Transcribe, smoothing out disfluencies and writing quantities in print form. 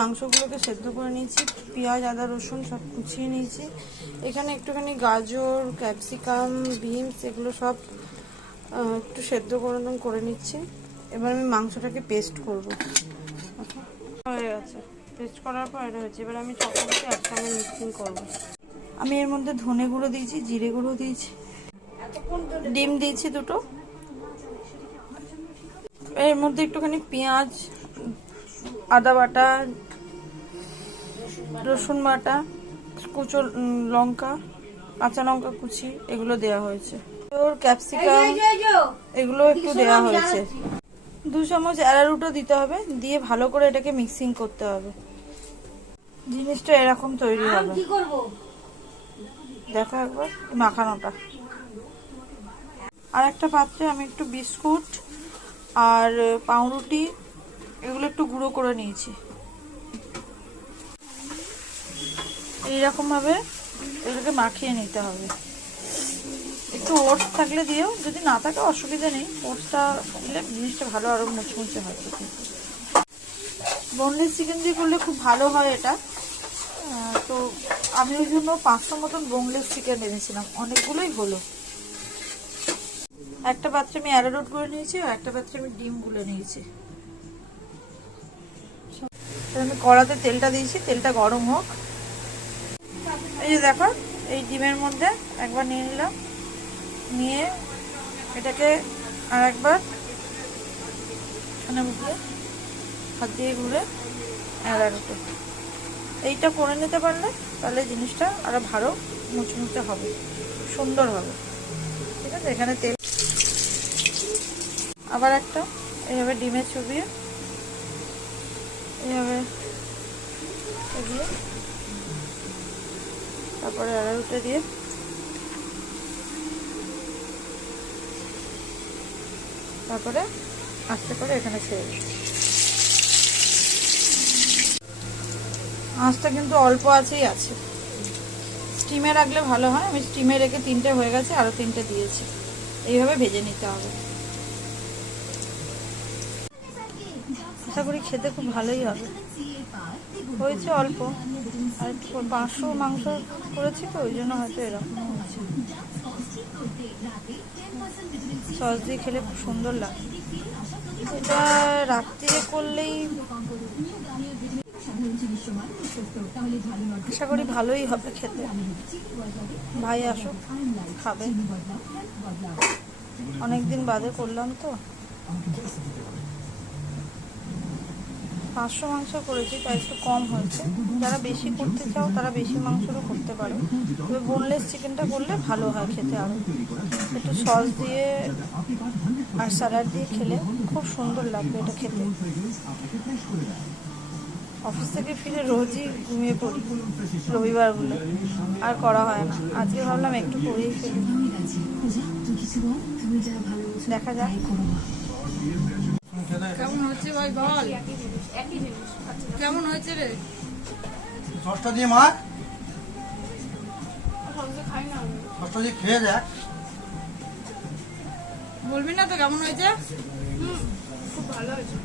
মাংসগুলোকে সেদ্ধ করে নিয়েছি, পেঁয়াজ আদা রসুন সব কুচিয়ে নিয়েছি। এখানে একটুখানি গাজর ক্যাপসিকাম বিনস এগুলো সব একটু সেদ্ধ করে নিচ্ছি। এবার আমি মাংসটাকে পেস্ট করব। হয়ে গেছে, পেস্ট করার পর এটা হয়েছে। এবার আমি সবগুলোকে একসঙ্গে মিক্সিং করব। আমি এর মধ্যে ধনে গুঁড়ো দিয়েছি, জিরে গুঁড়ো দিয়েছি, ডিম দিয়েছি দুটো। এর মধ্যে একটুখানি পেঁয়াজ আদা বাটা রসুন বাটা কুচো লঙ্কা কাঁচা লঙ্কা কুচি এগুলো দেওয়া হয়েছে। ওর ক্যাপসিকাম এগুলো একটু দেওয়া হয়েছে। 2 চামচ অ্যারারুটও দিতে হবে, দিয়ে ভালো করে এটাকে মিক্সিং করতে হবে। জিনিসটা এরকম তৈরি হবে, দেখো একবার মাখানোটা। আর একটা পাত্রে আমি একটু বিস্কুট আর পাউরুটি এগুলো একটু গুঁড়ো করে নিয়েছি। এইরকম ভাবে এগুলোকে মাখিয়ে নিতে হবে। একটু ওটস থাকলে দিও, যদি না থাকে অসুবিধা নেই, ওটসটা দিলে জিনিসটা ভালো আরো মুচমুচে হয়। বোনলেস চিকেন দিয়ে করলে খুব ভালো হয় এটা। তো আমি ওই জন্য 500 মতন বোনলেস চিকেন এনেছিলাম, অনেকগুলোই হলো। একটা পাত্রে আমি অ্যারারুট গুলে নিয়েছি আর একটা পাত্রে আমি ডিম গুলে নিয়েছি। আমি কড়াতে তেলটা দিয়েছি, তেলটা গরম হোক। এই যে দেখো, এই ডিমের মধ্যে একবার নিয়ে নিলাম, নিয়ে এটাকে আর একবার এখানে বুঝলে হাত দিয়ে ঘুরে অ্যারারুটে এইটা করে নিতে পারলে তাহলে জিনিসটা আরো ভালো মুচমুচে হবে, সুন্দর হবে। ঠিক আছে, এখানে তেল আবার একটা এইভাবে ডিমে চুবিয়ে এইভাবে দিয়ে তারপরে অ্যারারুটে দিয়ে তারপরে আস্তে করে এখানে ছেড়ে দিই। আঁচটা কিন্তু অল্প আছেই আছে, স্টিমে রাখলে ভালো হয়। আমি স্টিমে রেখে 3টে হয়ে গেছে, আরো 3টে দিয়েছি। এইভাবে ভেজে নিতে হবে। আশা করি খেতে খুব ভালোই হবে। হয়েছে অল্প, আর 500 মাংস করেছি তো ওই জন্য হয়তো এরকম হয়েছে। সস দিয়ে খেলে খুব সুন্দর লাগে। এটা রাত্রিরে করলেই আশা করি ভালোই হবে খেতে। ভাই আসুক, খাবে। অনেকদিন বাদে করলাম তো। 500 মাংস করেছি তাই একটু কম হয়েছে। যারা বেশি করতে চাও তারা বেশি মাংসরও করতে পারো, তবে বোনলেস চিকেনটা করলে ভালো হয় খেতে। আরও একটু সস দিয়ে আর স্যালাড দিয়ে খেলে খুব সুন্দর লাগবে এটা খেতে। অফিস থেকে ফিরে রোজই ঘুমিয়ে পড়ি রবিবারগুলো, আর করা হয় না। আজকে ভাবলাম একটু করেই ফেলি, দেখা যাক কেমন হচ্ছে। ভাই বল কেমন হয়েছে রে? সসটা দিয়ে মা, সসটা দিয়ে খেয়ে দেখ। বলবি না তো কেমন হয়েছে? খুব ভালো হয়েছে।